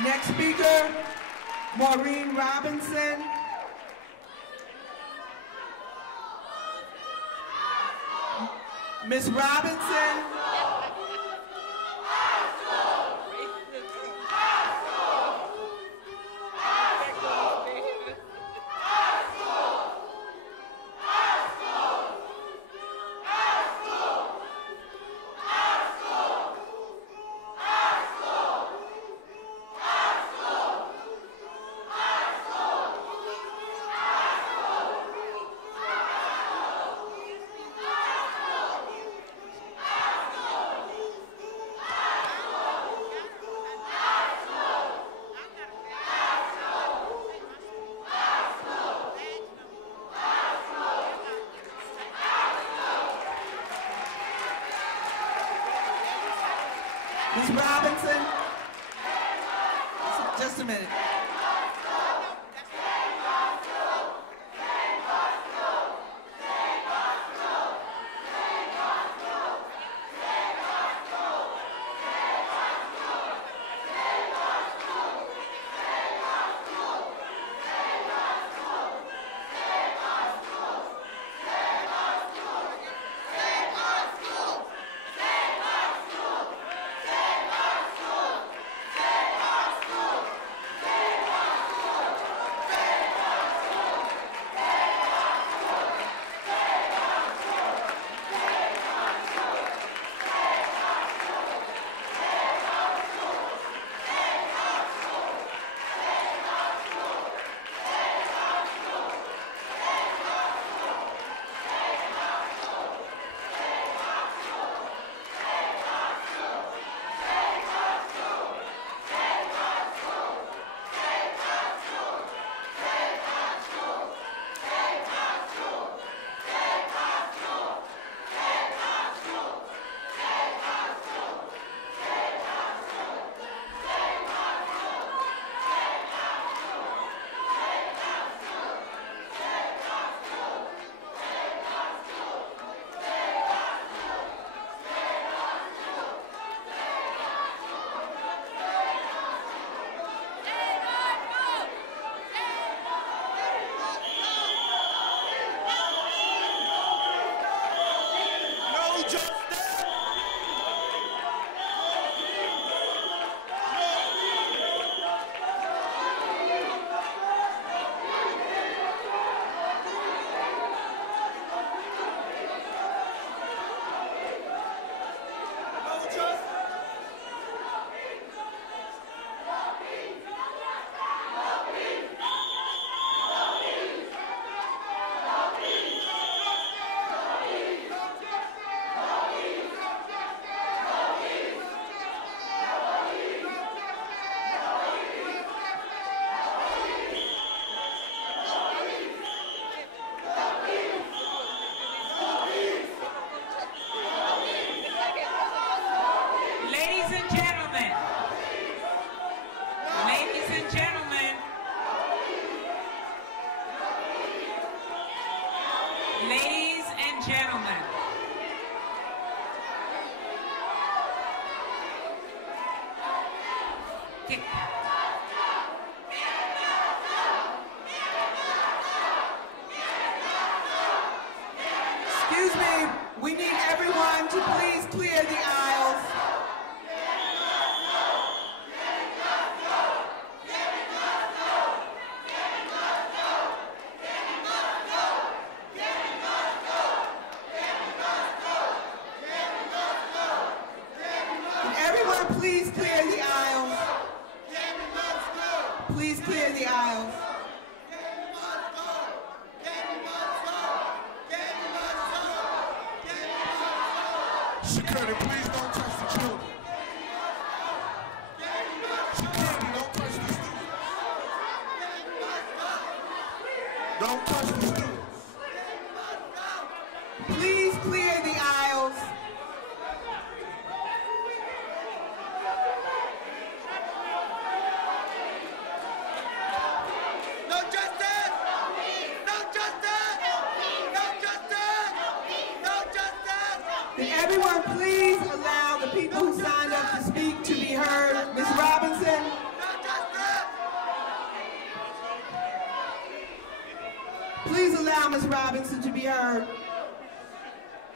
Next speaker, Maureen Robinson. Miss Robinson. Ms. Robinson, just a minute. Ladies and gentlemen, excuse me, we need everyone to please clear the aisles. Please clear the aisles. Please clear the aisles. Security, please don't touch the children. Security, don't touch the students. Don't touch the students. Please clear the aisles. Everyone, please allow the people who signed up to speak to be heard. Ms. Robinson. Please allow Ms. Robinson to be heard.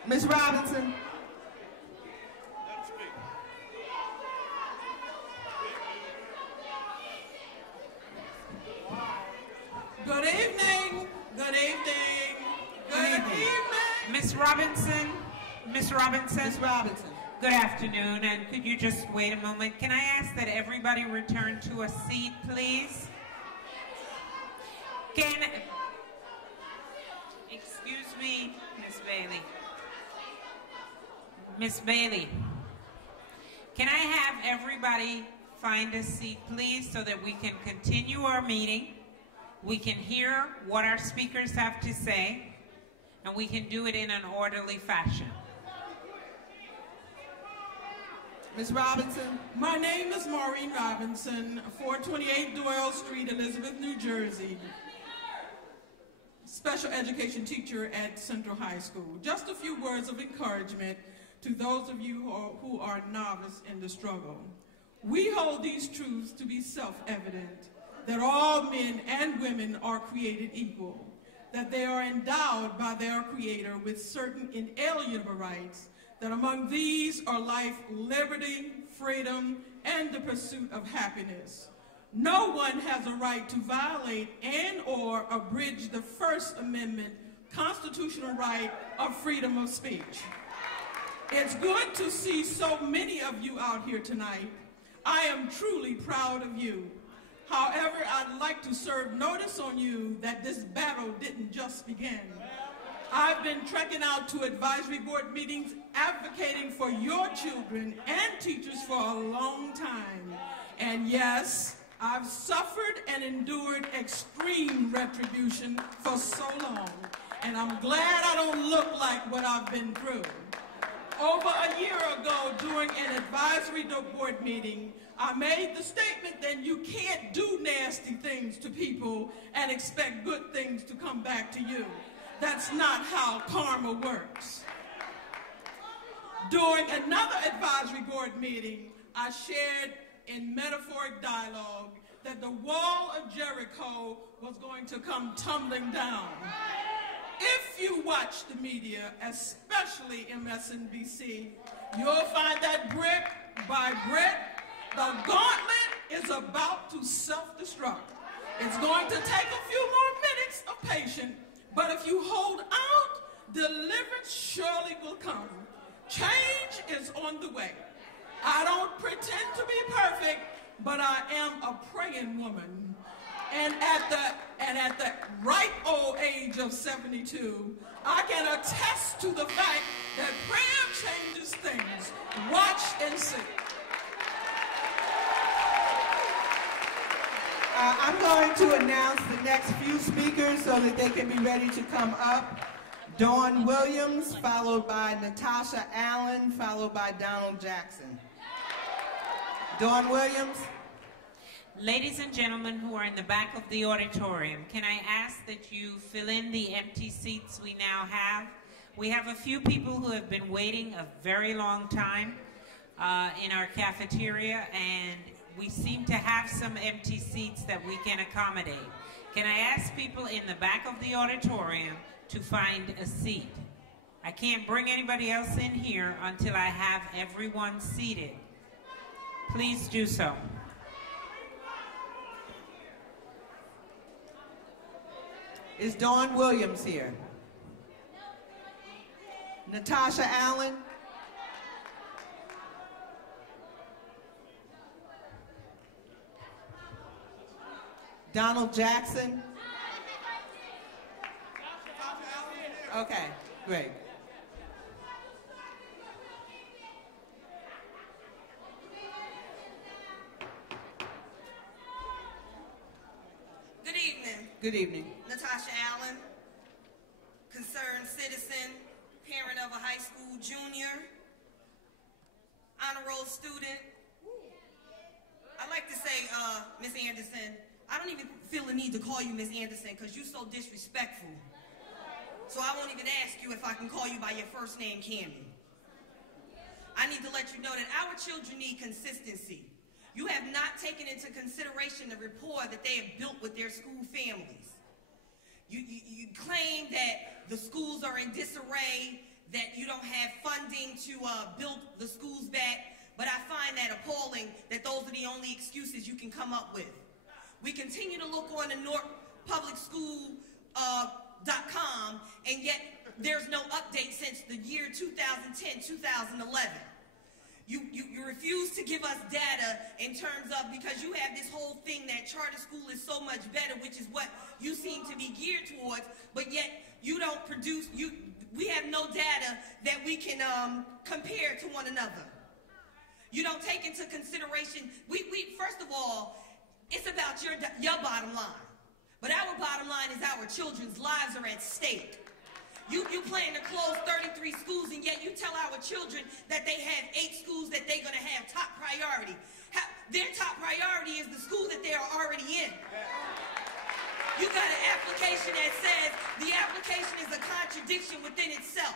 Ms. Robinson. Good evening. Good evening. Good evening. Miss Robinson. Miss Robinson. Ms. Robinson. Good afternoon, and could you just wait a moment? Can I ask that everybody return to a seat, please? Excuse me, Miss Bailey. Miss Bailey, can I have everybody find a seat, please, so that we can continue our meeting? We can hear what our speakers have to say, and we can do it in an orderly fashion. Ms. Robinson. My name is Maureen Robinson, 428 Doyle Street, Elizabeth, New Jersey. Special education teacher at Central High School. Just a few words of encouragement to those of you who are novice in the struggle. We hold these truths to be self-evident, that all men and women are created equal, that they are endowed by their Creator with certain inalienable rights, that among these are life, liberty, freedom, and the pursuit of happiness. No one has a right to violate and or abridge the First Amendment constitutional right of freedom of speech. It's good to see so many of you out here tonight. I am truly proud of you. However, I'd like to serve notice on you that this battle didn't just begin. I've been trekking out to advisory board meetings advocating for your children and teachers for a long time. And yes, I've suffered and endured extreme retribution for so long. And I'm glad I don't look like what I've been through. Over a year ago, during an advisory board meeting, I made the statement that you can't do nasty things to people and expect good things to come back to you. That's not how karma works. During another advisory board meeting, I shared in metaphoric dialogue that the wall of Jericho was going to come tumbling down. If you watch the media, especially MSNBC, you'll find that brick by brick, the gauntlet is about to self-destruct. It's going to take a few more minutes of patience, but if you hold out, deliverance surely will come. Change is on the way. I don't pretend to be perfect, but I am a praying woman. And at the ripe old age of 72, I can attest to the fact that prayer changes things. Watch and see. I'm going to announce the next few speakers so that they can be ready to come up. Dawn Williams, followed by Natasha Allen, followed by Donald Jackson. Dawn Williams. Ladies and gentlemen who are in the back of the auditorium, can I ask that you fill in the empty seats we now have? We have a few people who have been waiting a very long time in our cafeteria, and we seem to have some empty seats that we can accommodate. Can I ask people in the back of the auditorium to find a seat? I can't bring anybody else in here until I have everyone seated. Please do so. Is Dawn Williams here? Natasha Allen? Donald Jackson? Okay, great. Good evening. Good evening. Natasha Allen, concerned citizen, parent of a high school junior, honor roll student. I'd like to say, Miss Anderson, I don't even feel the need to call you Miss Anderson because you're so disrespectful. So I won't even ask you if I can call you by your first name, Cami. I need to let you know that our children need consistency. You have not taken into consideration the rapport that they have built with their school families. You claim that the schools are in disarray, that you don't have funding to build the schools back, but I find that appalling that those are the only excuses you can come up with. We continue to look on the Newark Public School.com, and yet there's no update since the year 2010, 2011. You refuse to give us data in terms of, because you have this whole thing that charter school is so much better, which is what you seem to be geared towards, but yet you don't produce, we have no data that we can compare to one another. You don't take into consideration, first of all, it's about your bottom line. But our bottom line is our children's lives are at stake. You plan to close 33 schools, and yet you tell our children that they have 8 schools that they're going to have top priority. Their top priority is the school that they are already in. You got an application that says the application is a contradiction within itself,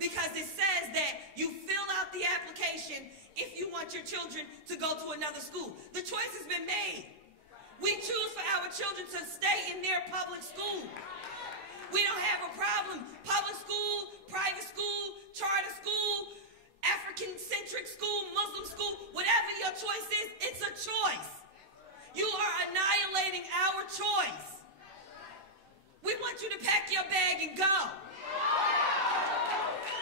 because it says that you fill out the application if you want your children to go to another school. The choice has been made. We choose for our children to stay in their public school. We don't have a problem. Public school, private school, charter school, African-centric school, Muslim school, whatever your choice is, it's a choice. You are annihilating our choice. We want you to pack your bag and go.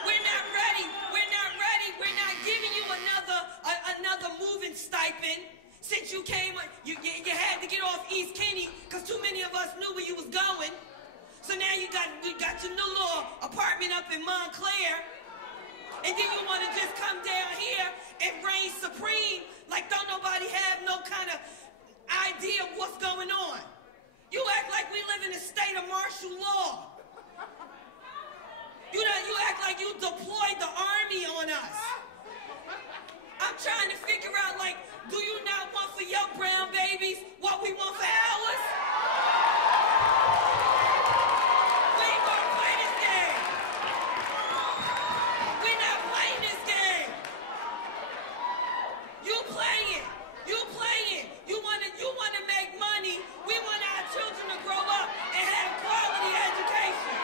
We're not ready. We're not ready. We're not giving you another moving stipend. Since you came, you had to get off East Kenny because too many of us knew where you was going. So now you got your new little apartment up in Montclair, and then you want to just come down here and reign supreme like don't nobody have no kind of idea of what's going on. You act like we live in a state of martial law. You act like you deployed the army on us. I'm trying to figure out, like, do you not want for your brown babies what we want for ours? We ain't gonna play this game. We're not playing this game. You play it. You play it. You want to make money. We want our children to grow up and have quality education.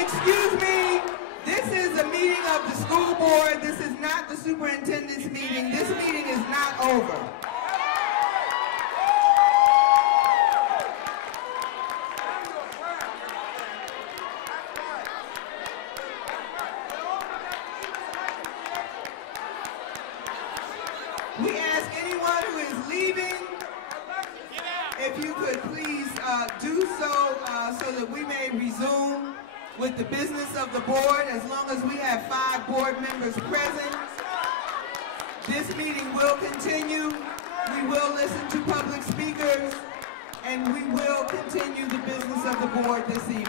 Excuse me, this is a meeting of the school board. This is not the superintendent's meeting. This meeting is not over. We ask anyone who is leaving, if you could please do so so that we may resume with the business of the board. As long as we have 5 board members present, This meeting will continue. We will listen to public speakers, and we will continue the business of the board this evening.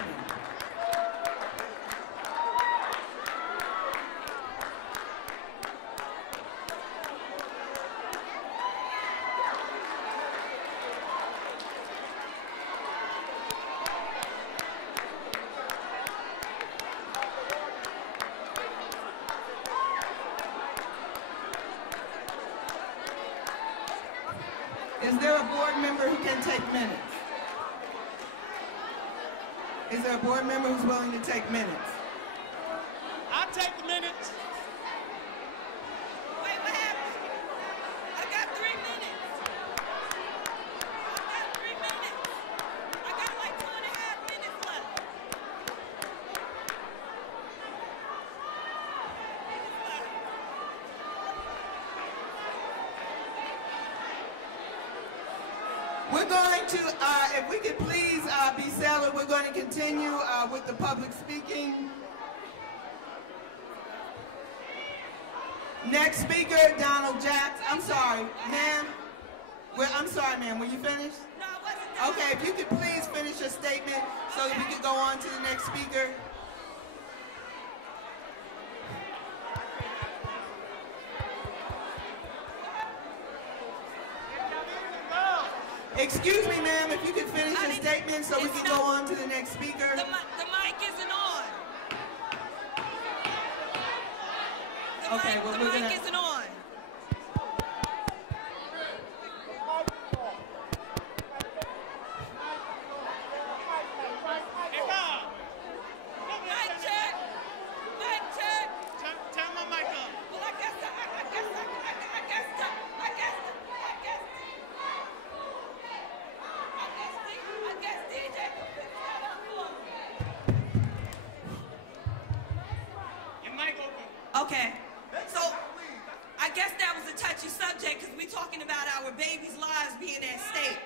Is there a board member who can take minutes? Is there a board member who's willing to take minutes? I'll take the minutes. Wait, what happened? I got 3 minutes. I got 3 minutes. I got like 2.5 minutes left. We're going to, if we could please be settled, we're going to continue with the public speaking. Next speaker, Donald Jackson. I'm sorry, ma'am. I'm sorry, ma'am. Were you finished? No, I wasn't done. Okay, if you could please finish your statement so that we can go on to the next speaker. Excuse me, ma'am, if you could finish your statement so we can go on to the next speaker. The mic isn't on. The mic isn't on. Hey, Bob. Mic check. Mic check. Turn my mic up. Well, I guess DJ can fix that up for me. Your mic open. Okay, so I guess that was a touchy subject because we're talking about our babies' lives being at stake.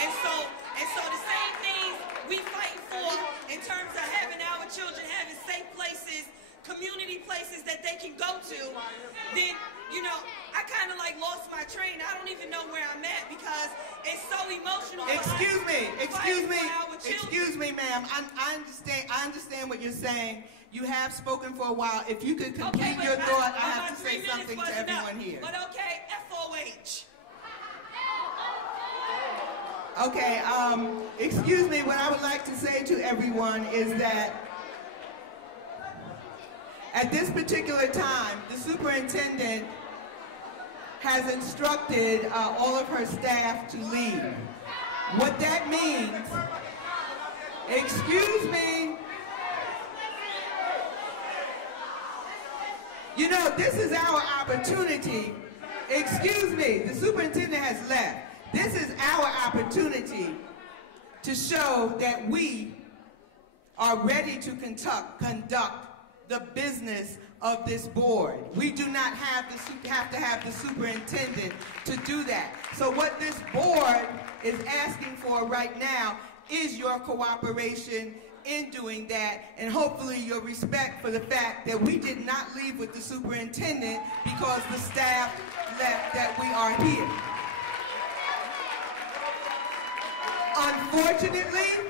And so the same things we fight for in terms of having our children having safe places, community places that they can go to, then, you know, I kind of like lost my train. I don't even know where I'm at because it's so emotional. Excuse me, ma'am. I understand what you're saying. You have spoken for a while. If you could complete your thought, I have to say something to everyone here. But okay, FOH. Okay, excuse me, what I would like to say to everyone is that at this particular time, the superintendent has instructed all of her staff to leave. What that means, excuse me, you know, this is our opportunity. Excuse me, the superintendent has left. This is our opportunity to show that we are ready to conduct the business of this board. We do not have to have the superintendent to do that. So what this board is asking for right now is your cooperation in doing that, and hopefully your respect for the fact that we did not leave with the superintendent because the staff left that we are here. Unfortunately,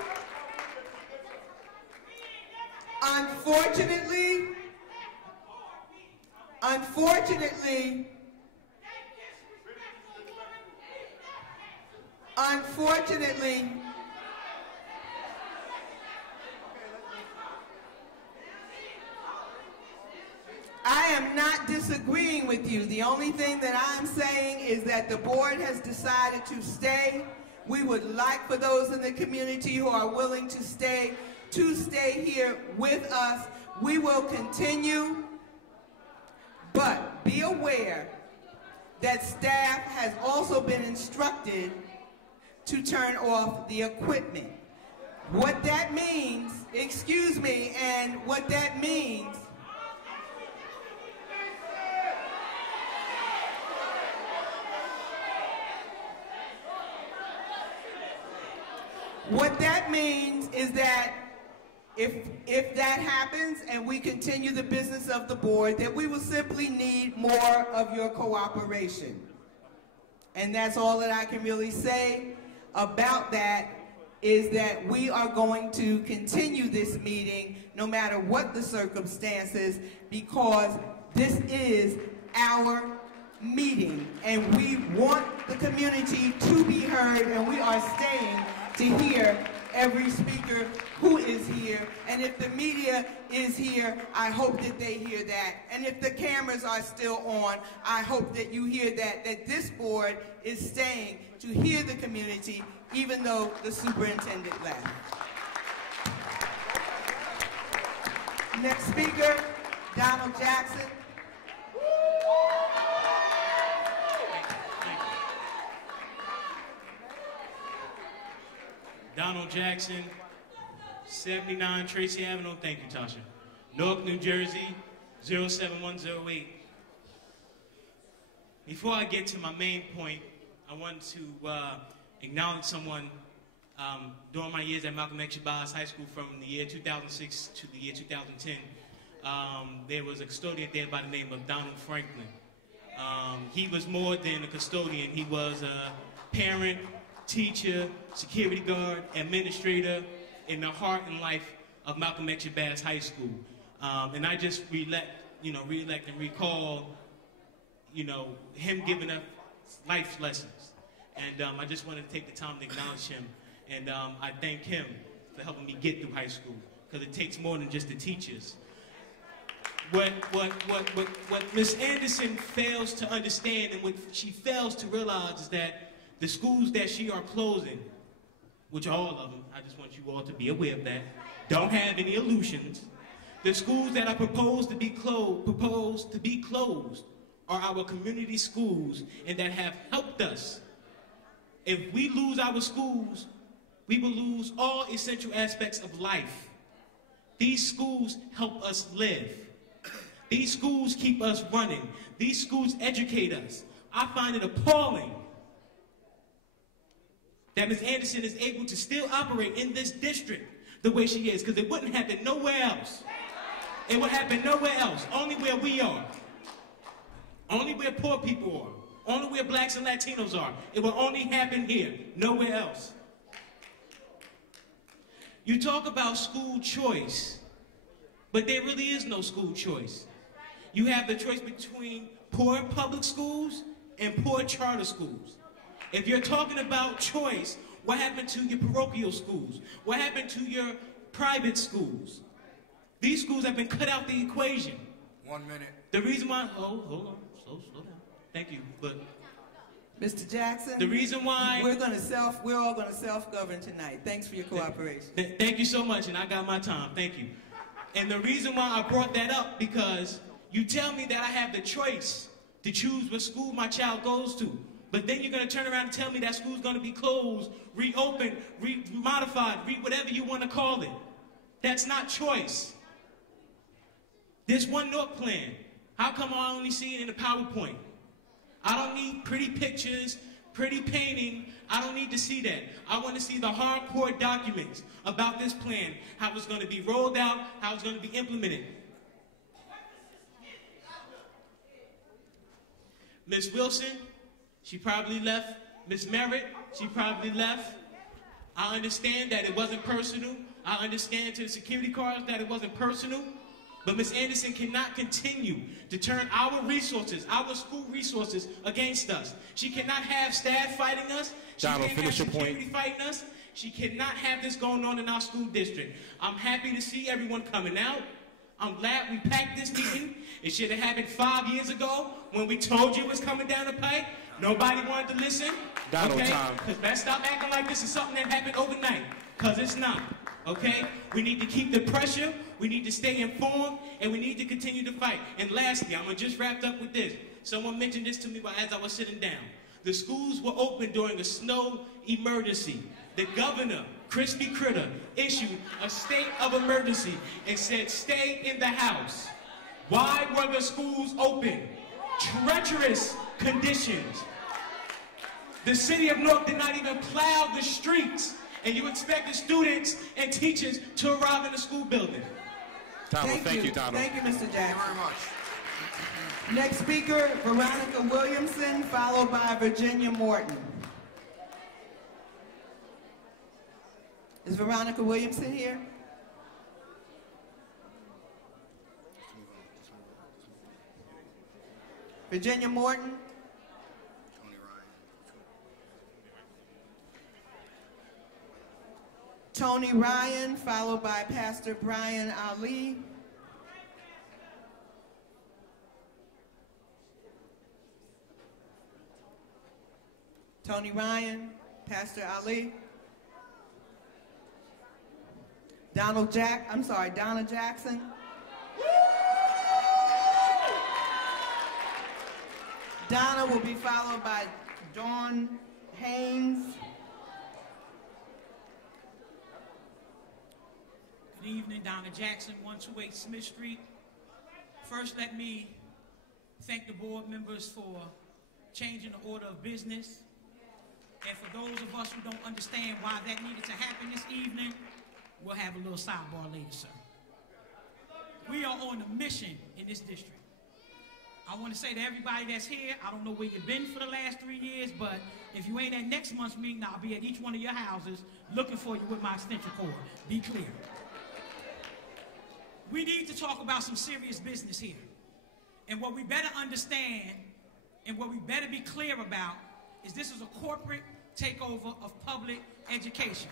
I am not disagreeing with you. The only thing that I'm saying is that the board has decided to stay. We would like for those in the community who are willing to stay here with us. We will continue, but be aware that staff has also been instructed to turn off the equipment. What that means, excuse me, and what that means is that If that happens and we continue the business of the board, then we will simply need more of your cooperation. And that's all that I can really say about that, is that we are going to continue this meeting no matter what the circumstances, because this is our meeting and we want the community to be heard, and we are staying to hear every speaker who is here. And if the media is here, I hope that they hear that. And if the cameras are still on, I hope that you hear that this board is staying to hear the community, even though the superintendent left. Next speaker, Donald Jackson. Donald Jackson, 79 Tracy Avenue. Thank you, Tasha. Newark, New Jersey, 07108. Before I get to my main point, I want to acknowledge someone. During my years at Malcolm X Shabazz High School, from the year 2006 to the year 2010, there was a custodian there by the name of Donald Franklin. He was more than a custodian. He was a parent, teacher, security guard, administrator in the heart and life of Malcolm X Shabazz High School. And I just recollect and recall, him giving us life lessons. And I just wanted to take the time to acknowledge him. And I thank him for helping me get through high school, because it takes more than just the teachers. What Ms. Anderson fails to understand, and what she fails to realize, is that the schools that she are closing, which are all of them, I just want you all to be aware of that, don't have any illusions. The schools that are proposed to be closed are our community schools, and that have helped us. If we lose our schools, we will lose all essential aspects of life. These schools help us live. These schools keep us running. These schools educate us. I find it appalling that Ms. Anderson is able to still operate in this district the way she is, because it wouldn't happen nowhere else. It would happen nowhere else, only where we are. Only where poor people are. Only where blacks and Latinos are. It will only happen here, nowhere else. You talk about school choice, but there really is no school choice. You have the choice between poor public schools and poor charter schools. If you're talking about choice, what happened to your parochial schools? What happened to your private schools? These schools have been cut out the equation. 1 minute. The reason why, hold on, slow down. Thank you, but Mr. Jackson, the reason why we're all going to self-govern tonight. Thanks for your cooperation. Thank you so much, and I got my time. Thank you. And the reason why I brought that up, because you tell me that I have the choice to choose what school my child goes to, but then you're going to turn around and tell me that school's going to be closed, reopened, modified, whatever you want to call it. That's not choice. There's one Newark plan. How come I only see it in the PowerPoint? I don't need pretty pictures, pretty painting. I don't need to see that. I want to see the hardcore documents about this plan, how it's going to be rolled out, how it's going to be implemented. Ms. Wilson, she probably left. Ms. Merritt, she probably left. I understand that it wasn't personal. I understand to the security guards that it wasn't personal. But Ms. Anderson cannot continue to turn our resources, our school resources, against us. She cannot have staff fighting us. She Donald, can't have security fighting us. She cannot have this going on in our school district. I'm happy to see everyone coming out. I'm glad we packed this meeting. It should have happened 5 years ago when we told you it was coming down the pike. Nobody wanted to listen. Donald, okay? time. Because let's stop acting like this is something that happened overnight. Because it's not. Okay? We need to keep the pressure. We need to stay informed, and we need to continue to fight. And lastly, I'm just wrapped up with this. Someone mentioned this to me as I was sitting down. The schools were open during a snow emergency. The governor, Crispy Critter, issued a state of emergency and said, stay in the house. Why were the schools open? Treacherous conditions. The city of Newark did not even plow the streets and you expected students and teachers to arrive in the school building. Donald, thank you, Donald. Thank you, Mr. Jackson. Thank you very much. Next speaker, Veronica Williamson, followed by Virginia Morton. Is Veronica Williamson here? Virginia Morton? Tony Ryan, followed by Pastor Brian Ali. Tony Ryan, Pastor Ali. Donna Jackson. Donna will be followed by Dawn Haynes. Good evening, Donna Jackson, 128 Smith Street. First, let me thank the board members for changing the order of business. And for those of us who don't understand why that needed to happen this evening, we'll have a little sidebar later, sir. We are on a mission in this district. I want to say to everybody that's here, I don't know where you've been for the last 3 years, but if you ain't at next month's meeting, I'll be at each one of your houses looking for you with my extension cord. Be clear. We need to talk about some serious business here. And what we better understand and what we better be clear about is this is a corporate takeover of public education.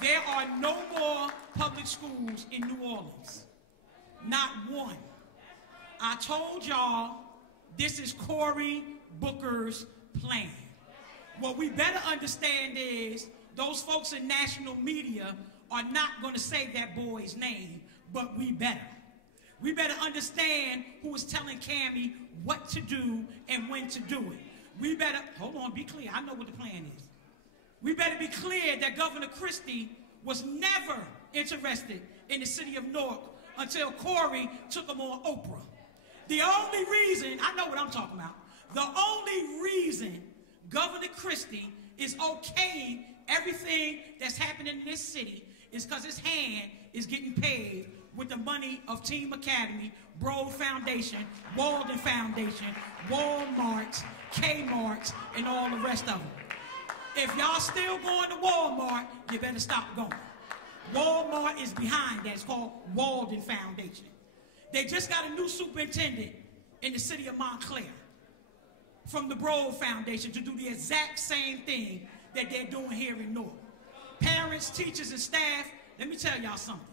There are no more public schools in New Orleans. Not one. I told y'all this is Cory Booker's plan. What we better understand is those folks in national media are not going to say that boy's name, but we better. We better understand who is telling Cami what to do and when to do it. We better, hold on, be clear. I know what the plan is. We better be clear that Governor Christie was never interested in the city of Newark until Cory took him on Oprah. The only reason, I know what I'm talking about, the only reason Governor Christie is okaying everything that's happening in this city is because his hand is getting paid with the money of Team Academy, Broad Foundation, Walden Foundation, Walmart, Kmart, and all the rest of them. If y'all still going to Walmart, you better stop going. Walmart is behind that. It's called Walden Foundation. They just got a new superintendent in the city of Montclair from the Broad Foundation to do the exact same thing that they're doing here in Newark. Parents, teachers, and staff, let me tell y'all something.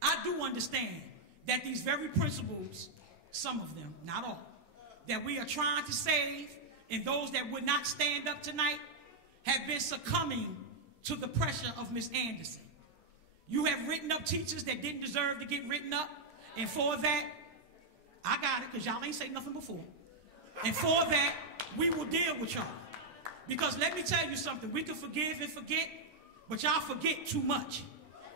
I do understand that these very principles, some of them, not all, that we are trying to save and those that would not stand up tonight have been succumbing to the pressure of Ms. Anderson. You have written up teachers that didn't deserve to get written up, and for that, I got it because y'all ain't say nothing before. And for that, we will deal with y'all. Because let me tell you something, we can forgive and forget, but y'all forget too much.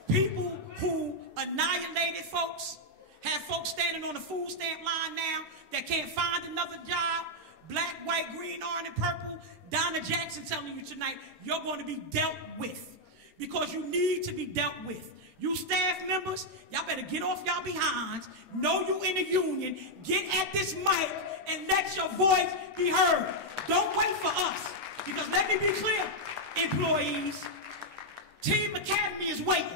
People who annihilated folks, have folks standing on the food stamp line now that can't find another job, black, white, green, orange, and purple. Donna Jackson telling you tonight, you're going to be dealt with because you need to be dealt with. You staff members, y'all better get off y'all behinds, know you in a union, get at this mic, and let your voice be heard. Don't wait for us, because let me be clear, employees, Team Academy is waiting.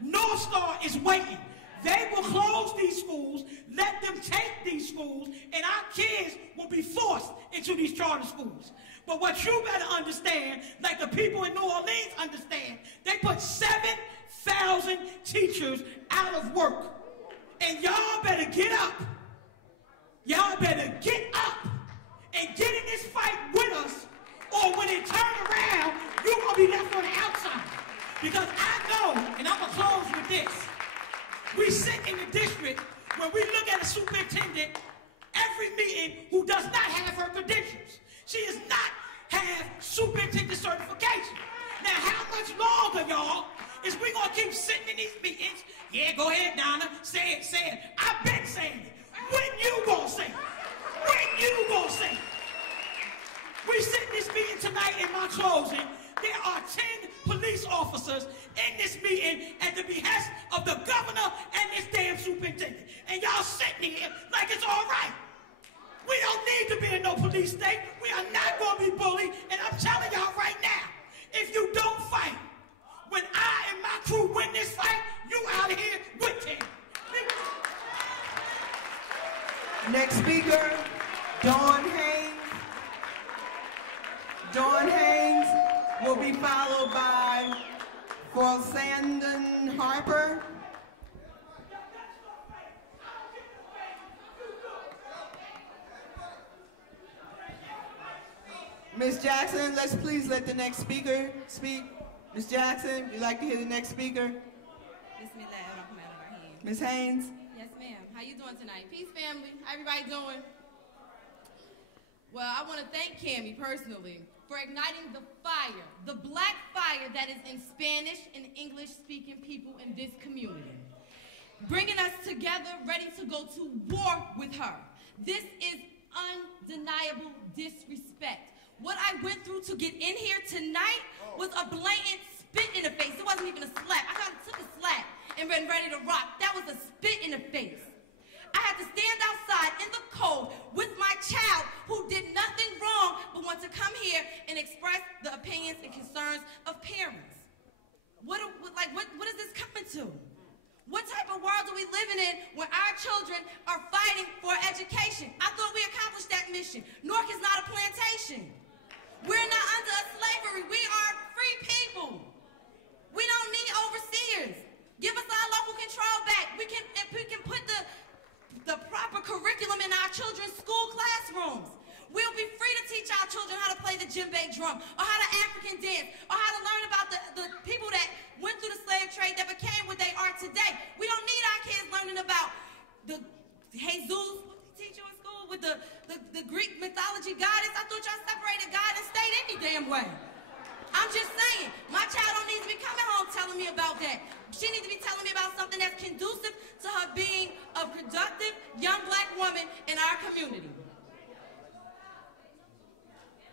North Star is waiting. They will close these schools, let them take these schools, and our kids will be forced into these charter schools. But what you better understand, like the people in New Orleans understand, they put 7,000 teachers out of work. And y'all better get up. Y'all better get up and get in this fight with us, or when it turn around, you're going to be left on the outside. Because I know, and I'm going to close with this, we sit in the district where we look at a superintendent every meeting who does not have her credentials. She does not have superintendent certification. Now, how much longer, y'all, is we going to keep sitting in these meetings? Yeah, go ahead, Donna. Say it, say it. I've been saying it. When you going to say it? When you going to say it? We sit in this meeting tonight in my closing. there are 10 police officers in this meeting at the behest of the governor and this damn superintendent. And y'all sitting here like it's all right. We don't need to be in no police state. We are not going to be bullied. And I'm telling y'all right now, if you don't fight, when I and my crew win this fight, you out of here with him. Next speaker, Dawn Haynes. Dawn Haynes will be followed by Sandon Harper. Ms. Jackson, let's please let the next speaker speak. Ms. Jackson, we'd like to hear the next speaker. Ms. Haynes. Yes, ma'am. How you doing tonight? Peace, family. How everybody doing? Well, I want to thank Cami personally for igniting the fire, the black fire that is in Spanish and English-speaking people in this community. Bringing us together, ready to go to war with her. This is undeniable disrespect. What I went through to get in here tonight was a blatant spit in the face. It wasn't even a slap. I took a slap and been ready to rock. That was a spit in the face. I had to stand outside in the cold with my child who did nothing wrong but want to come here and express the opinions and concerns of parents. What is this coming to? What type of world are we living in where our children are fighting for education? I thought we accomplished that mission. Newark is not a plantation. We're not under a slavery. We are free people. We don't need overseers. Give us our local control back. We can put the proper curriculum in our children's school classrooms. We'll be free to teach our children how to play the djembe drum, or how to African dance, or how to learn about the people that went through the slave trade that became what they are today. We don't need our kids learning about the Jesus, what they teach you in school, with the Greek mythology goddess. I thought y'all separated God and state any damn way. I'm just saying, my child don't need to be coming home telling me about that. She needs to be telling me about something that's conducive to her being a productive young black woman in our community.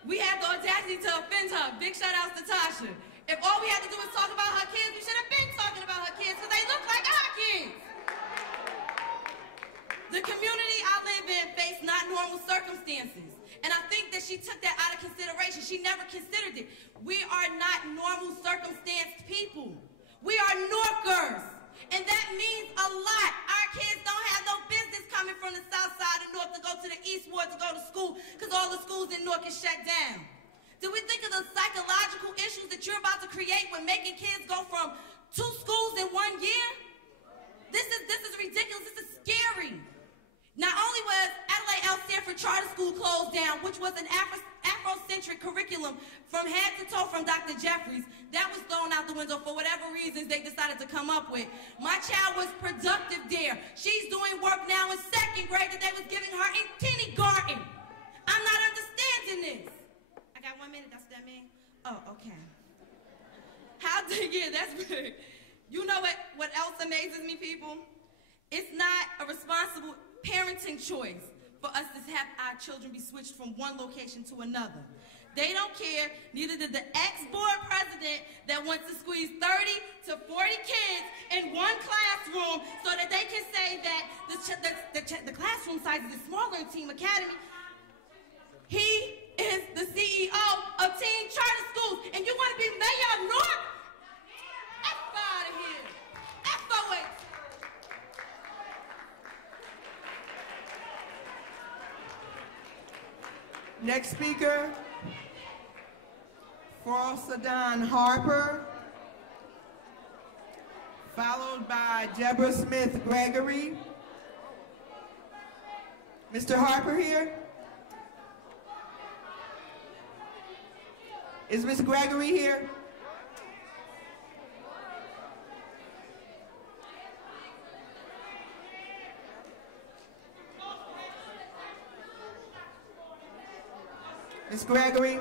We had the audacity to offend her. Big shout outs to Tasha. If all we had to do was talk about her kids, we should have been talking about her kids because they look like our kids. The community I live in faced not normal circumstances. And I think that she took that out of consideration. She never considered it. We are not normal circumstanced people. We are Norkers. And that means a lot. Our kids don't have no business coming from the south side of Newark to go to the east ward to go to school because all the schools in Newark is shut down. Do we think of the psychological issues that you're about to create when making kids go from 2 schools in 1 year? This is ridiculous. This is scary. Not only was Adelaide L. Stanford Charter School closed down, which was an Afrocentric curriculum from head to toe from Dr. Jeffries, that was thrown out the window for whatever reasons they decided to come up with. My child was productive there. She's doing work now in 2nd grade that they was giving her in kindergarten. I'm not understanding this. I got 1 minute, that's what that means? Oh, okay. Yeah, that's good. You know what else amazes me, people? It's not a responsible parenting choice for us to have our children be switched from one location to another. They don't care, neither did the ex-board president that wants to squeeze 30 to 40 kids in one classroom so that they can say that the classroom size is smaller in Team Academy. He is the CEO of Teen Charter Schools, and you want to be mayor of Newark? F out of here. F-O-H. Next speaker, Sandon Harper, followed by Deborah Smith Gregory. Mr. Harper here? Is Ms. Gregory here? Ms. Gregory?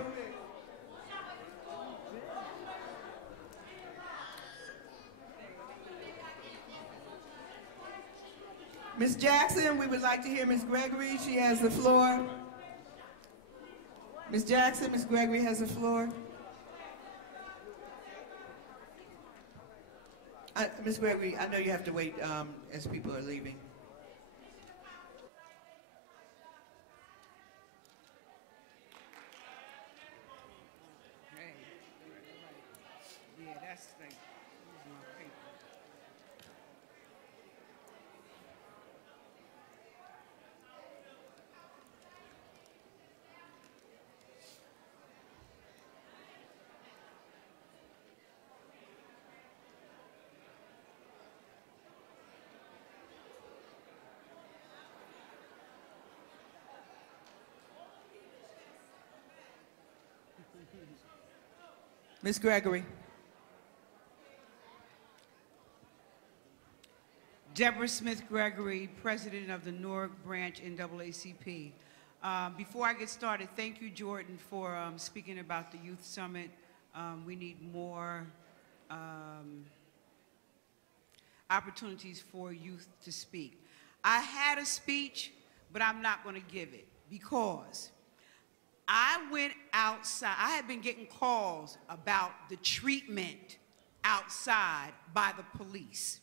Ms. Jackson, we would like to hear Ms. Gregory. She has the floor. Ms. Jackson, Ms. Gregory has the floor. Ms. Gregory, I know you have to wait as people are leaving. Yeah, that's like, my paper. Ms. Gregory. Deborah Smith Gregory, President of the Newark Branch NAACP. Before I get started, thank you, Jordan, for speaking about the Youth Summit. We need more opportunities for youth to speak. I had a speech, but I'm not going to give it because I went outside. I had been getting calls about the treatment outside by the police,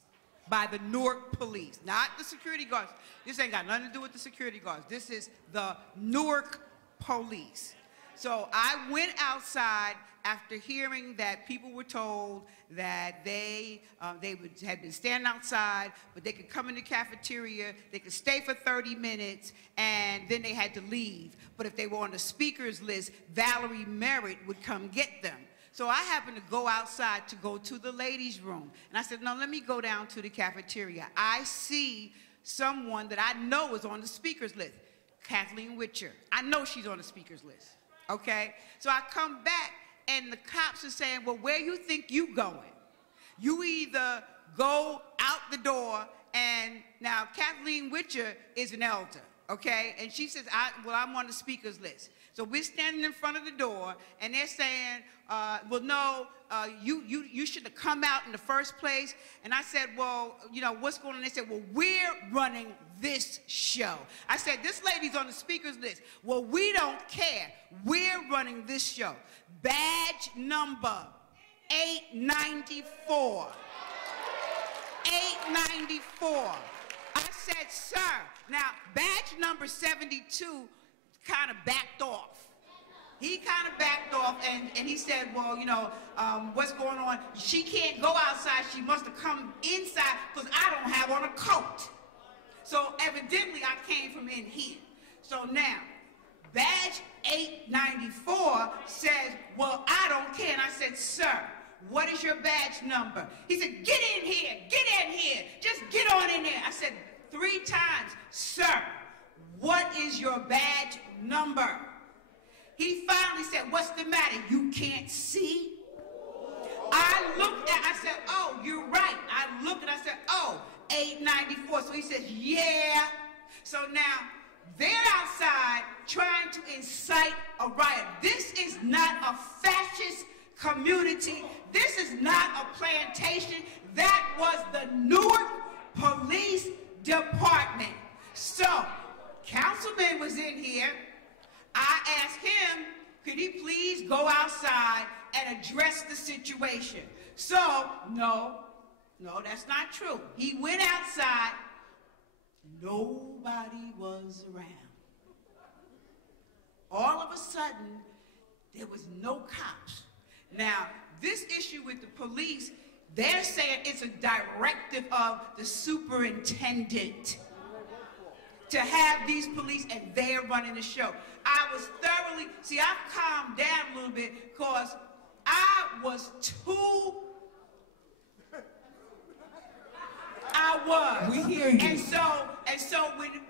by the Newark police, not the security guards. This ain't got nothing to do with the security guards. This is the Newark police. So I went outside after hearing that people were told that they had been standing outside, but they could come in the cafeteria, they could stay for 30 minutes, and then they had to leave. But if they were on the speakers list, Valerie Merritt would come get them. So I happened to go outside to go to the ladies' room. And I said, no, let me go down to the cafeteria. I see someone that I know is on the speakers list, Kathleen Witcher. I know she's on the speakers list, okay? So I come back, and the cops are saying, well, where you think you going? You either go out the door, and now Kathleen Witcher is an elder, okay? And she says, well, I'm on the speakers list. So we're standing in front of the door, and they're saying, well, no, you should have come out in the first place. And I said, well, you know, what's going on? They said, well, we're running this show. I said, this lady's on the speakers list. Well, we don't care. We're running this show. Badge number 894. 894. I said, sir. Now, badge number 72 kind of backed off. He kind of backed off, and he said, well, you know, what's going on? She can't go outside. She must have come inside because I don't have on a coat. So evidently, I came from in here. So now, badge 894 says, well, I don't care. And I said, sir, what is your badge number? He said, get in here, just get on in there. I said 3 times, sir, what is your badge number? He finally said, what's the matter? You can't see? I said, oh, you're right. I looked and I said, oh, 894. So he says, yeah. So now they're outside trying to incite a riot. This is not a fascist community. This is not a plantation. That was the Newark Police Department. So, Councilman was in here. I asked him, could he please go outside and address the situation? So, no, that's not true. He went outside. Nobody was around. All of a sudden, there was no cops. Now, this issue with the police, they're saying it's a directive of the superintendent to have these police, and they're running the show. I was thoroughly, see, I've calmed down a little bit because I was too, We hear you. And so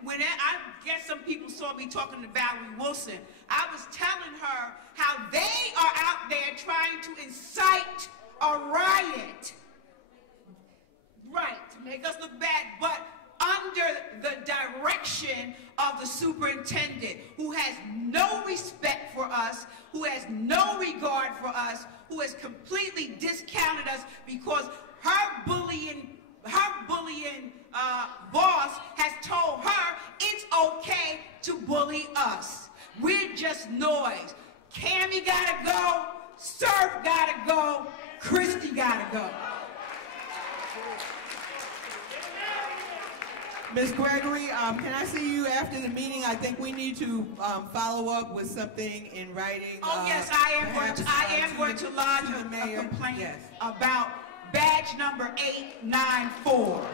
when I guess some people saw me talking to Valerie Wilson, I was telling her how they are out there trying to incite a riot. Right, to make us look bad, but under the direction of the superintendent, who has no respect for us, who has no regard for us, who has completely discounted us because her bullying boss has told her it's okay to bully us. We're just noise. Cami gotta go, Surf gotta go, Christy gotta go. Ms. Gregory, can I see you after the meeting? I think we need to follow up with something in writing. Oh, yes, I am going to lodge a complaint about badge number 894.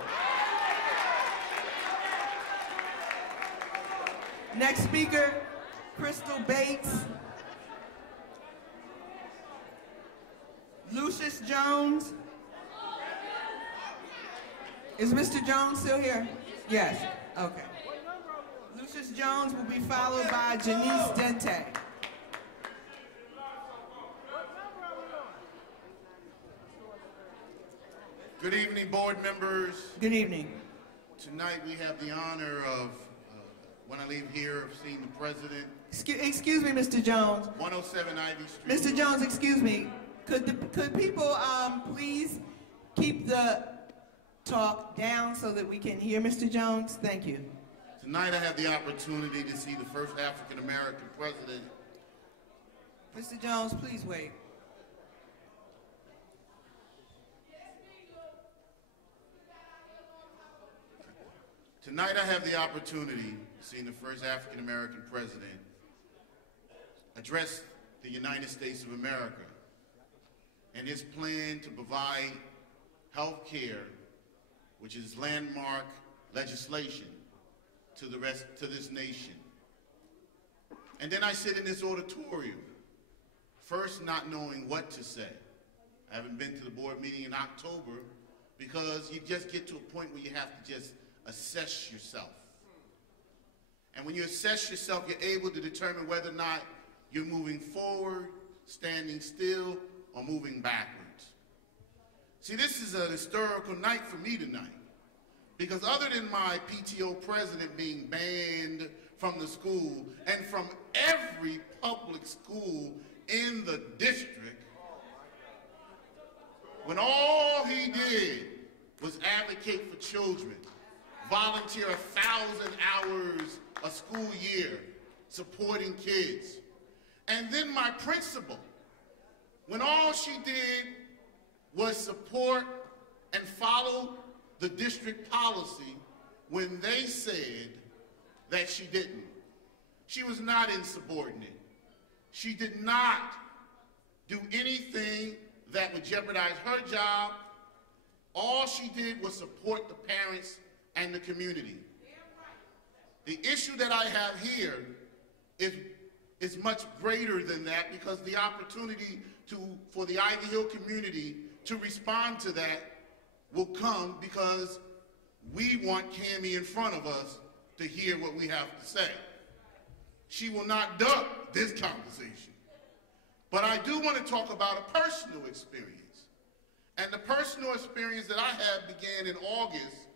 Next speaker, Crystal Bates. Lucius Jones. Is Mr. Jones still here? Yes. Okay. Lucius Jones will be followed by Janice Dente. Good evening, board members. Good evening. Tonight we have the honor of, when I leave here, of seeing the president. Excuse me, Mr. Jones. 107 Ivy Street. Mr. Jones, excuse me. Could people please keep the talk down so that we can hear Mr. Jones? Thank you. Tonight I have the opportunity to see the first African-American president. Mr. Jones, please wait. Tonight I have the opportunity to see the first African-American president address the United States of America and his plan to provide health care, which is landmark legislation to this nation. And then I sit in this auditorium, first not knowing what to say. I haven't been to the board meeting in October because you just get to a point where you have to just assess yourself. And when you assess yourself, you're able to determine whether or not you're moving forward, standing still, or moving backwards. See, this is a historical night for me tonight, because other than my PTO president being banned from the school and from every public school in the district, when all he did was advocate for children, volunteer 1,000 hours a school year supporting kids. And then my principal, when all she did was support and follow the district policy when they said that she didn't. She was not insubordinate. She did not do anything that would jeopardize her job. All she did was support the parents and the community. The issue that I have here is much greater than that, because the opportunity for the Ivy Hill community to respond to that will come because we want Cami in front of us to hear what we have to say. She will not duck this conversation. But I do want to talk about a personal experience. And the personal experience that I had began in August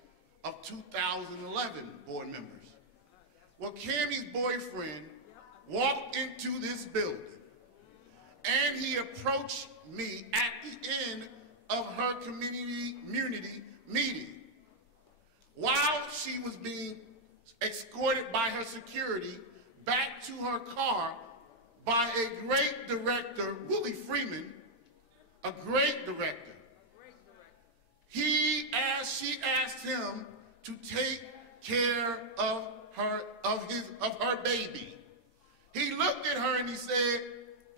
of 2011, board members. Well, Cami's boyfriend walked into this building and he approached me at the end of her community meeting while she was being escorted by her security back to her car by a great director, Willie Freeman, a great director. She asked him to take care of her baby. He looked at her and he said,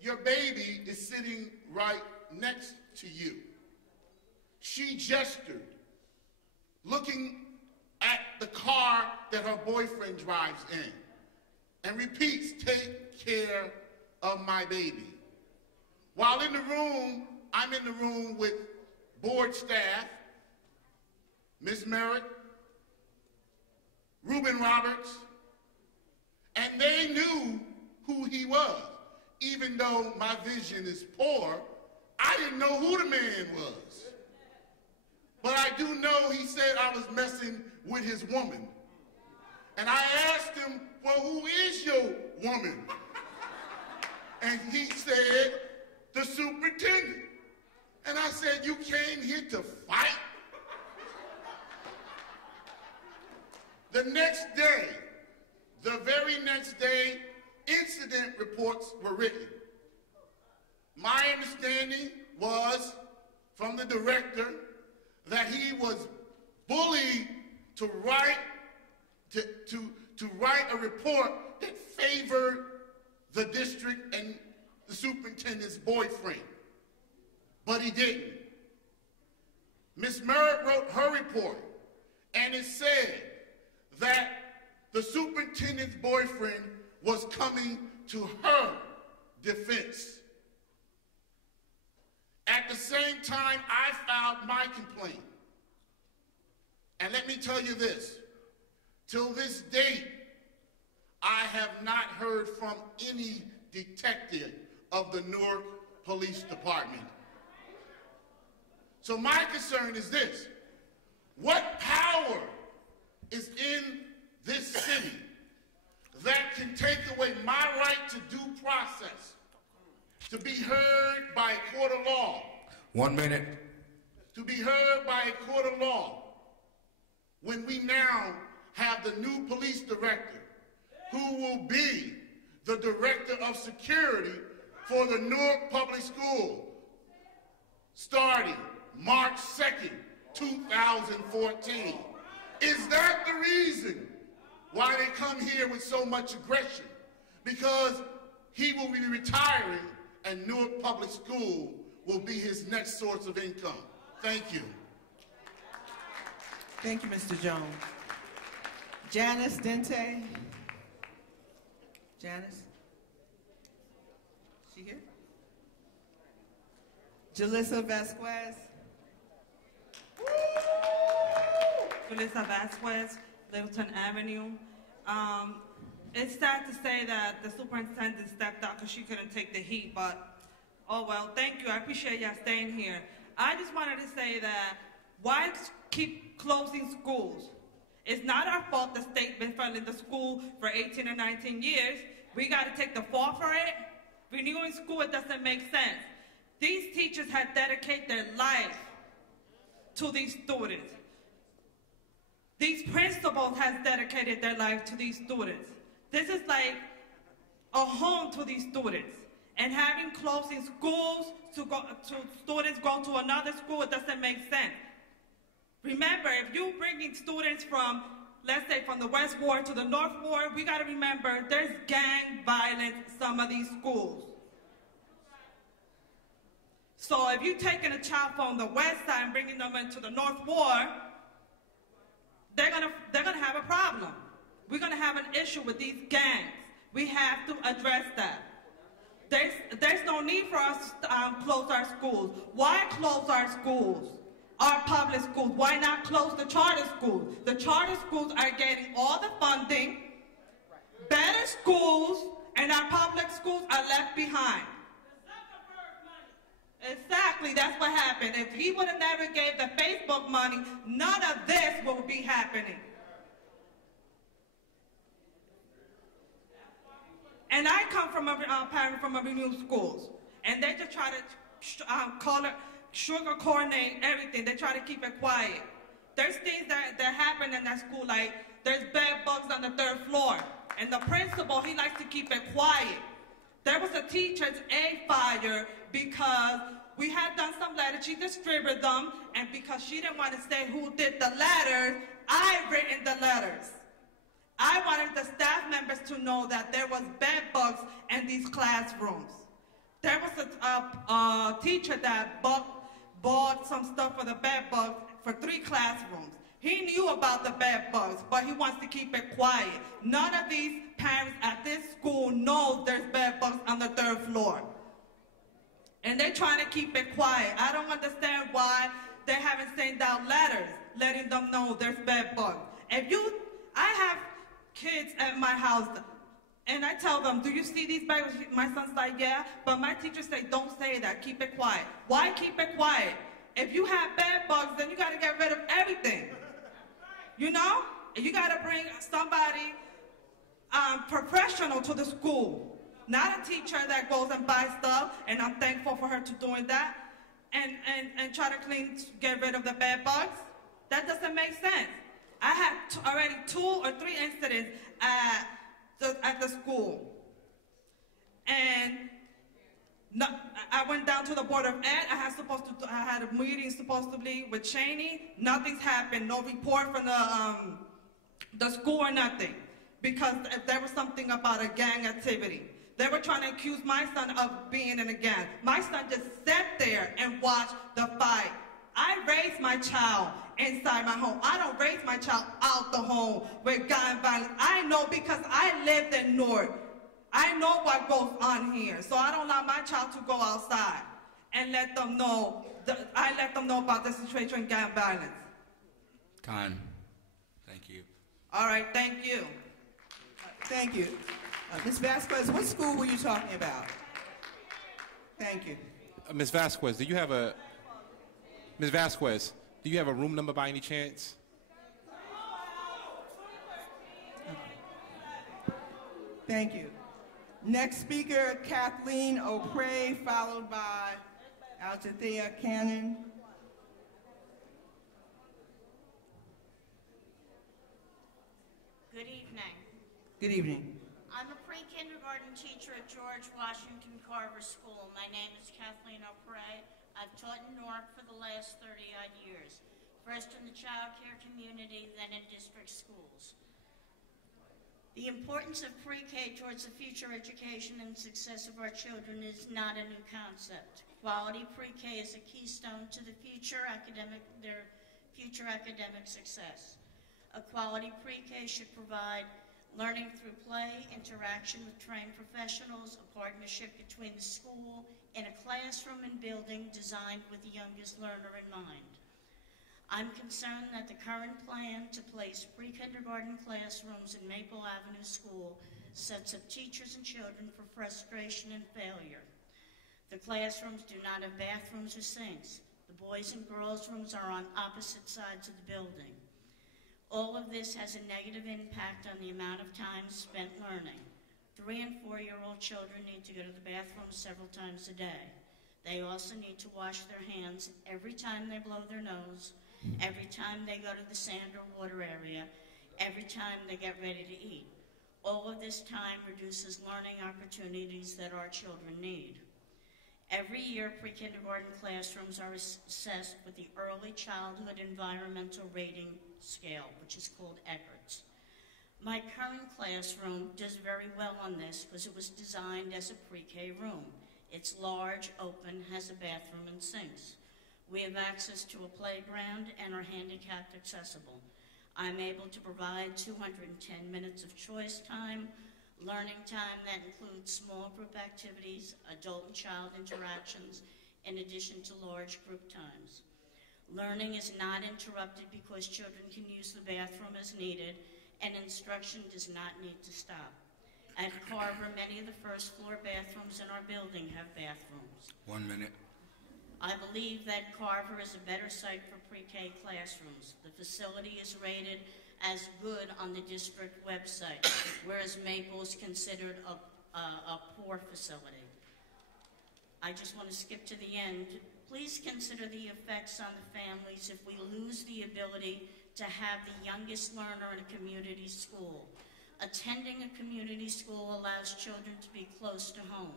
"Your baby is sitting right next to you." She gestured, looking at the car that her boyfriend drives in, and repeats, "Take care of my baby." While in the room, I'm in the room with board staff, Ms. Merritt, Reuben Roberts, and they knew who he was. Even though my vision is poor, I didn't know who the man was. But I do know he said I was messing with his woman. And I asked him, "Well, who is your woman?" And he said, "The superintendent." And I said, "You came here to fight?" The next day, the very next day, incident reports were written. My understanding was from the director that he was bullied to write to write a report that favored the district and the superintendent's boyfriend. But he didn't. Ms. Merritt wrote her report, and it said that the superintendent's boyfriend was coming to her defense. At the same time, I filed my complaint. And let me tell you this, till this date, I have not heard from any detective of the Newark Police Department. So my concern is this: what power is in this city that can take away my right to due process, to be heard by a court of law? 1 minute. To be heard by a court of law, when we now have the new police director, who will be the director of security for the Newark Public School, starting March 2nd, 2014. Is that the reason why they come here with so much aggression? Because he will be retiring and Newark Public School will be his next source of income. Thank you. Thank you, Mr. Jones. Janice Dente. Janice? She here? Jalissa Vasquez. Jalissa Vasquez, Littleton Avenue. It's sad to say that the superintendent stepped out because she couldn't take the heat, but oh well, thank you. I appreciate y'all staying here. I just wanted to say that why keep closing schools? It's not our fault the state's been funding the school for 18 or 19 years. We got to take the fall for it. Renewing school, it doesn't make sense. These teachers had dedicated their life to these students. These principals have dedicated their life to these students. This is like a home to these students. And having closing schools to students go to another school, it doesn't make sense. Remember, if you're bringing students from, let's say, from the West Ward to the North Ward, we got to remember there's gang violence in some of these schools. So if you're taking a child from the West Side and bringing them into the North Ward, they're gonna have a problem. We're gonna have an issue with these gangs. We have to address that. There's no need for us to close our schools. Why close our schools? Our public schools. Why not close the charter schools? The charter schools are getting all the funding, better schools, and our public schools are left behind. Exactly, that's what happened. If he would have never gave the Facebook money, none of this will be happening. And I come from a parent from a renewed schools, and they just try to sugar coordinate everything. They try to keep it quiet. There's things that happen in that school, like there's bed bugs on the 3rd floor, and the principal, he likes to keep it quiet. There was a teacher's A fire because we had done some letters, she distributed them, and because she didn't want to say who did the letters, I written the letters. I wanted the staff members to know that there was bed bugs in these classrooms. There was a teacher that bought some stuff for the bed bugs for 3 classrooms. He knew about the bed bugs, but he wants to keep it quiet. None of these parents at this school know there's bed bugs on the 3rd floor. And they're trying to keep it quiet. I don't understand why they haven't sent out letters letting them know there's bed bugs. I have kids at my house, and I tell them, do you see these bags? My son's like, yeah, but my teachers say, don't say that, keep it quiet. Why keep it quiet? If you have bed bugs, then you gotta get rid of everything. You know? You gotta bring somebody professional to the school. Not a teacher that goes and buys stuff, and I'm thankful for her to doing that, and try to get rid of the bed bugs. That doesn't make sense. I had already 2 or 3 incidents at the school. And I went down to the Board of Ed. I had a meeting supposedly with Cheney. Nothing's happened. No report from the the school or nothing, because there was something about a gang activity. They were trying to accuse my son of being in a gang. My son just sat there and watched the fight. I raised my child inside my home. I don't raise my child out the home with gun violence. I know because I lived in Newark. I know what goes on here. So I don't allow my child to go outside and let them know. I let them know about the situation in gun violence. Time. Thank you. All right, thank you. Thank you. Ms. Vasquez, what school were you talking about? Thank you. Ms. Vasquez, do you have a room number by any chance? Thank you. Next speaker, Kathleen O'Prey, followed by Aljathea Cannon. Good evening. Good evening. I'm a pre-kindergarten teacher at George Washington Carver School. My name is Kathleen O'Prey. I've taught in Newark for the last 30-odd years, first in the child care community, then in district schools. The importance of pre-K towards the future education and success of our children is not a new concept. Quality pre-K is a keystone to their future academic success. A quality pre-K should provide learning through play, interaction with trained professionals, a partnership between the school and a classroom and building designed with the youngest learner in mind. I'm concerned that the current plan to place pre-kindergarten classrooms in Maple Avenue School sets up teachers and children for frustration and failure. The classrooms do not have bathrooms or sinks. The boys and girls rooms are on opposite sides of the building. All of this has a negative impact on the amount of time spent learning. 3- and 4-year-old children need to go to the bathroom several times a day. They also need to wash their hands every time they blow their nose, every time they go to the sand or water area, every time they get ready to eat. All of this time reduces learning opportunities that our children need. Every year, pre-kindergarten classrooms are assessed with the Early Childhood Environmental Rating Scale, which is called ECHRTS. My current classroom does very well on this because it was designed as a pre-K room. It's large, open, has a bathroom and sinks. We have access to a playground and are handicapped accessible. I'm able to provide 210 minutes of choice time, learning time that includes small group activities, adult and child interactions, in addition to large group times. Learning is not interrupted because children can use the bathroom as needed, and instruction does not need to stop. At Carver, many of the first floor bathrooms in our building have bathrooms. 1 minute. I believe that Carver is a better site for pre-K classrooms. The facility is rated as good on the district website, whereas Maple is considered a poor facility. I just want to skip to the end. Please consider the effects on the families if we lose the ability to have the youngest learner in a community school. Attending a community school allows children to be close to home.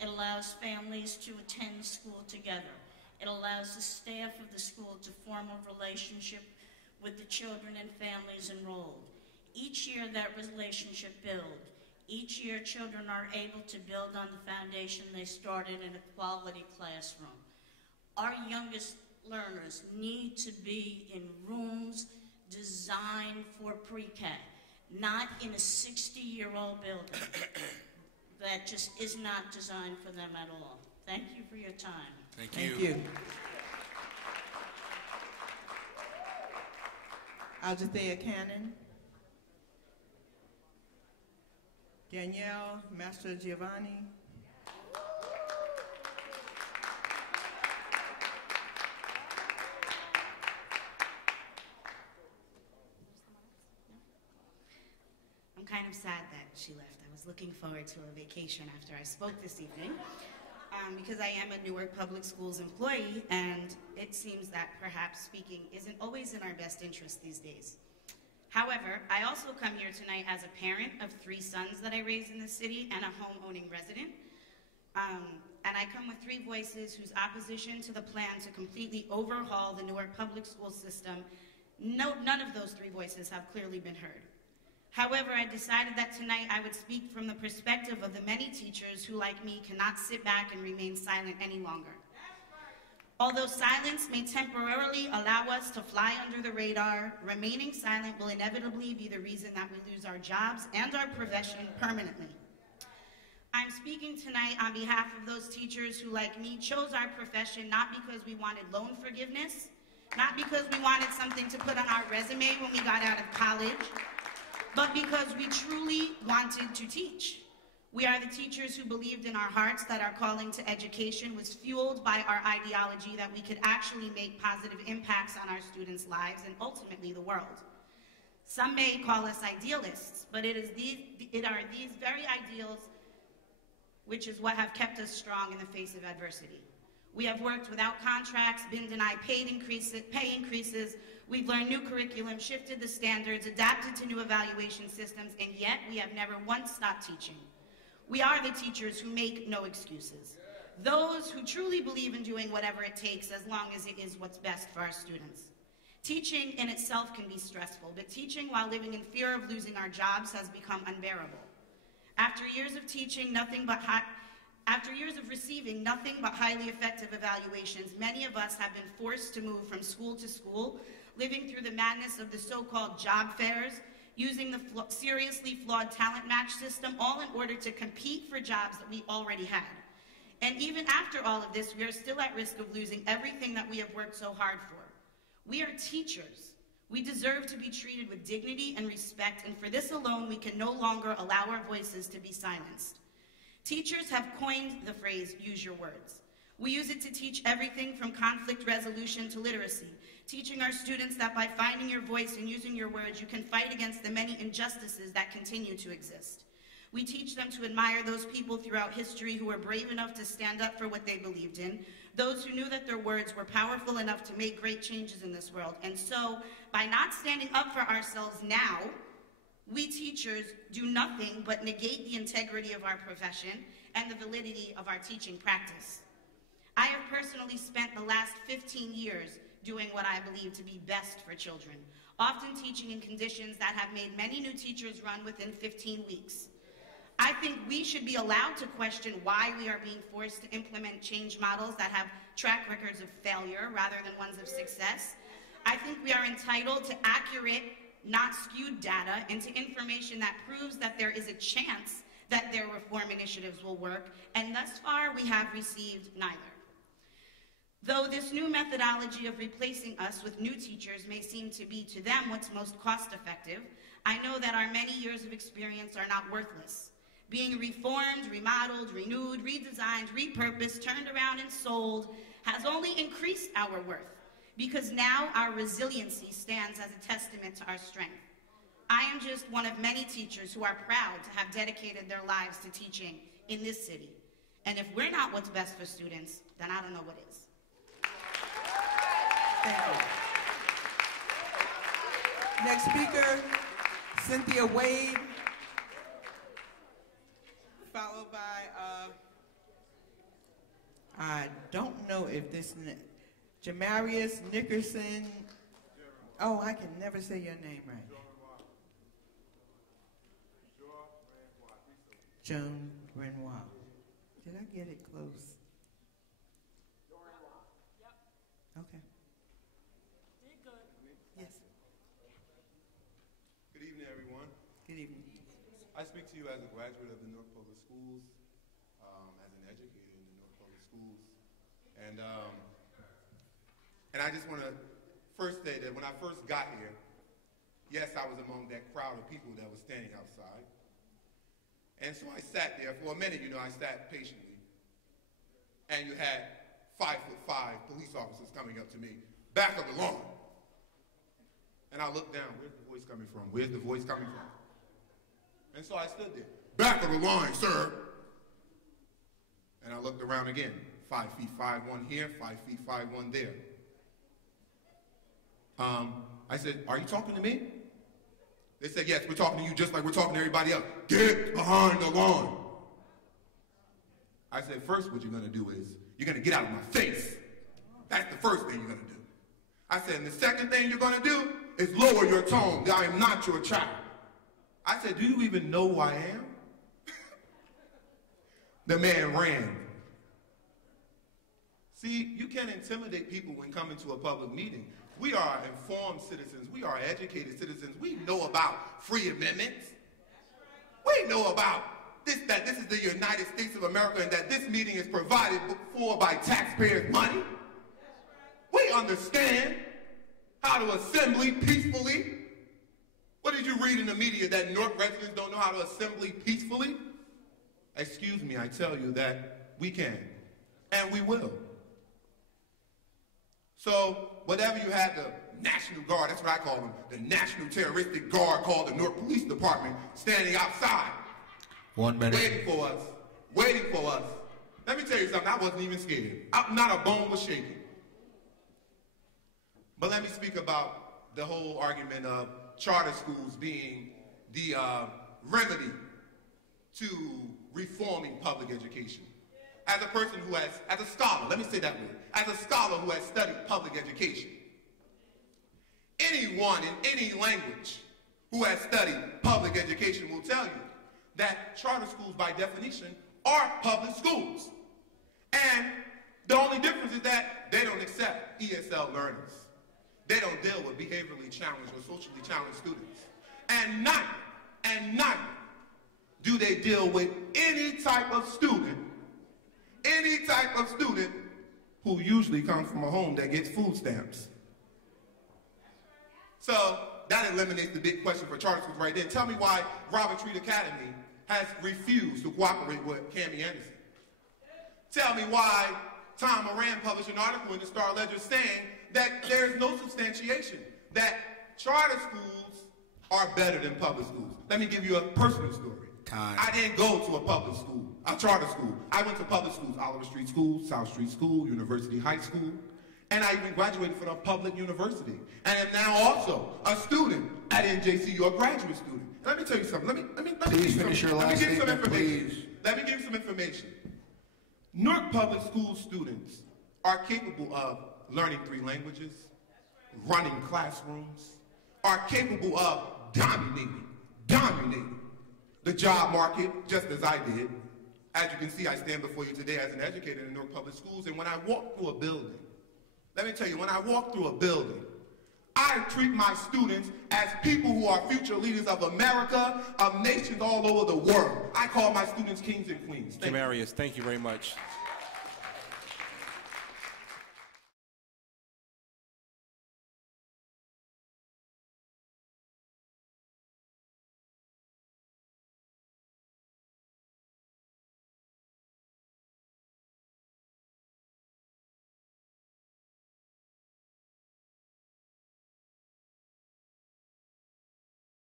It allows families to attend school together. It allows the staff of the school to form a relationship with the children and families enrolled. Each year that relationship builds. Each year children are able to build on the foundation they started in a quality classroom. Our youngest learners need to be in rooms designed for pre-K, not in a 60-year-old building that just is not designed for them at all. Thank you for your time. Thank you. Thank you. Aljathea Cannon. Danielle Master Giovanni. I'm kind of sad that she left. I was looking forward to a vacation after I spoke this evening because I am a Newark Public Schools employee, and it seems that perhaps speaking isn't always in our best interest these days. However, I also come here tonight as a parent of 3 sons that I raised in the city and a home-owning resident. And I come with 3 voices whose opposition to the plan to completely overhaul the Newark public school system None of those three voices have clearly been heard. However, I decided that tonight I would speak from the perspective of the many teachers who, like me, cannot sit back and remain silent any longer. Although silence may temporarily allow us to fly under the radar, remaining silent will inevitably be the reason that we lose our jobs and our profession permanently. I'm speaking tonight on behalf of those teachers who, like me, chose our profession not because we wanted loan forgiveness, not because we wanted something to put on our resume when we got out of college, but because we truly wanted to teach. We are the teachers who believed in our hearts that our calling to education was fueled by our ideology that we could actually make positive impacts on our students' lives and ultimately the world. Some may call us idealists, but it are these very ideals which is what have kept us strong in the face of adversity. We have worked without contracts, been denied pay increases, we've learned new curriculum, shifted the standards, adapted to new evaluation systems, and yet we have never once stopped teaching. We are the teachers who make no excuses. Those who truly believe in doing whatever it takes as long as it is what's best for our students. Teaching in itself can be stressful, but teaching while living in fear of losing our jobs has become unbearable. After years of receiving nothing but highly effective evaluations, many of us have been forced to move from school to school, living through the madness of the so-called job fairs, using the seriously flawed talent match system, all in order to compete for jobs that we already had. And even after all of this, we are still at risk of losing everything that we have worked so hard for. We are teachers. We deserve to be treated with dignity and respect, and for this alone, we can no longer allow our voices to be silenced. Teachers have coined the phrase, use your words. We use it to teach everything from conflict resolution to literacy, teaching our students that by finding your voice and using your words, you can fight against the many injustices that continue to exist. We teach them to admire those people throughout history who were brave enough to stand up for what they believed in, those who knew that their words were powerful enough to make great changes in this world. And so, by not standing up for ourselves now, we teachers do nothing but negate the integrity of our profession and the validity of our teaching practice. I have personally spent the last 15 years doing what I believe to be best for children, often teaching in conditions that have made many new teachers run within 15 weeks. I think we should be allowed to question why we are being forced to implement change models that have track records of failure rather than ones of success. I think we are entitled to accurate, not skewed data, and to information that proves that there is a chance that their reform initiatives will work, and thus far we have received neither. Though this new methodology of replacing us with new teachers may seem to be to them what's most cost-effective, I know that our many years of experience are not worthless. Being reformed, remodeled, renewed, redesigned, repurposed, turned around, and sold has only increased our worth, because now our resiliency stands as a testament to our strength. I am just one of many teachers who are proud to have dedicated their lives to teaching in this city. And if we're not what's best for students, then I don't know what is. Thank you. Next speaker, Cynthia Wade, followed by, I don't know if this, Jamarius Nickerson. Oh, I can never say your name right. Joan Renoir. Did I get it close? Okay. Yes. Good evening, everyone. Good evening. I speak to you as a graduate of the Newark Public Schools, as an educator in the Newark Public Schools. And I just want to first say that when I first got here, yes, I was among that crowd of people that was standing outside. And so I sat there for a minute, I sat patiently. And you had 5'5" police officers coming up to me, back of the lawn. And I looked down, where's the voice coming from? Where's the voice coming from? And so I stood there, back of the line, sir. And I looked around again, 5'5" here, 5'5" there. I said, are you talking to me? They said, yes, we're talking to you just like we're talking to everybody else. Get behind the lawn. I said, first what you're going to do is, you're going to get out of my face. That's the first thing you're going to do. I said, and the second thing you're going to do is lower your tone. I am not your child. I said, do you even know who I am? The man ran. See, you can't intimidate people when coming to a public meeting. We are informed citizens. We are educated citizens. We know about free amendments. We know about this, that this is the United States of America and that this meeting is provided for by taxpayers' money. We understand how to assemble peacefully. What did you read in the media, that Newark residents don't know how to assemble peacefully? Excuse me, I tell you that we can, and we will. So, whatever you had, the National Guard, that's what I call them, the National Terroristic Guard called the Newark Police Department, standing outside. 1 minute. Waiting for us. Let me tell you something, I wasn't even scared. Not a bone was shaking. But let me speak about the whole argument of charter schools being the remedy to reforming public education. As a person who has, as a scholar, let me say that word, as a scholar who has studied public education, anyone in any language who has studied public education will tell you that charter schools, by definition, are public schools. And the only difference is that they don't accept ESL learners. They don't deal with behaviorally challenged or socially challenged students. And neither do they deal with any type of student who usually comes from a home that gets food stamps. So that eliminates the big question for charter schools right there. Tell me why Robert Treat Academy has refused to cooperate with Cami Anderson. Tell me why Tom Moran published an article in the Star Ledger saying that there's no substantiation, that charter schools are better than public schools. Let me give you a personal story. I didn't go to a public school, a charter school. I went to public schools, Oliver Street School, South Street School, University High School, and I even graduated from a public university. And am now also a student at NJC, or a graduate student. And let me tell you something. Let me give you some information. Let me give you some information. Newark Public School students are capable of learning 3 languages, running classrooms, are capable of dominating the job market, just as I did. As you can see, I stand before you today as an educator in Newark Public Schools, and when I walk through a building, let me tell you, when I walk through a building, I treat my students as people who are future leaders of America, of nations all over the world. I call my students kings and queens. Jamarius, thank you very much.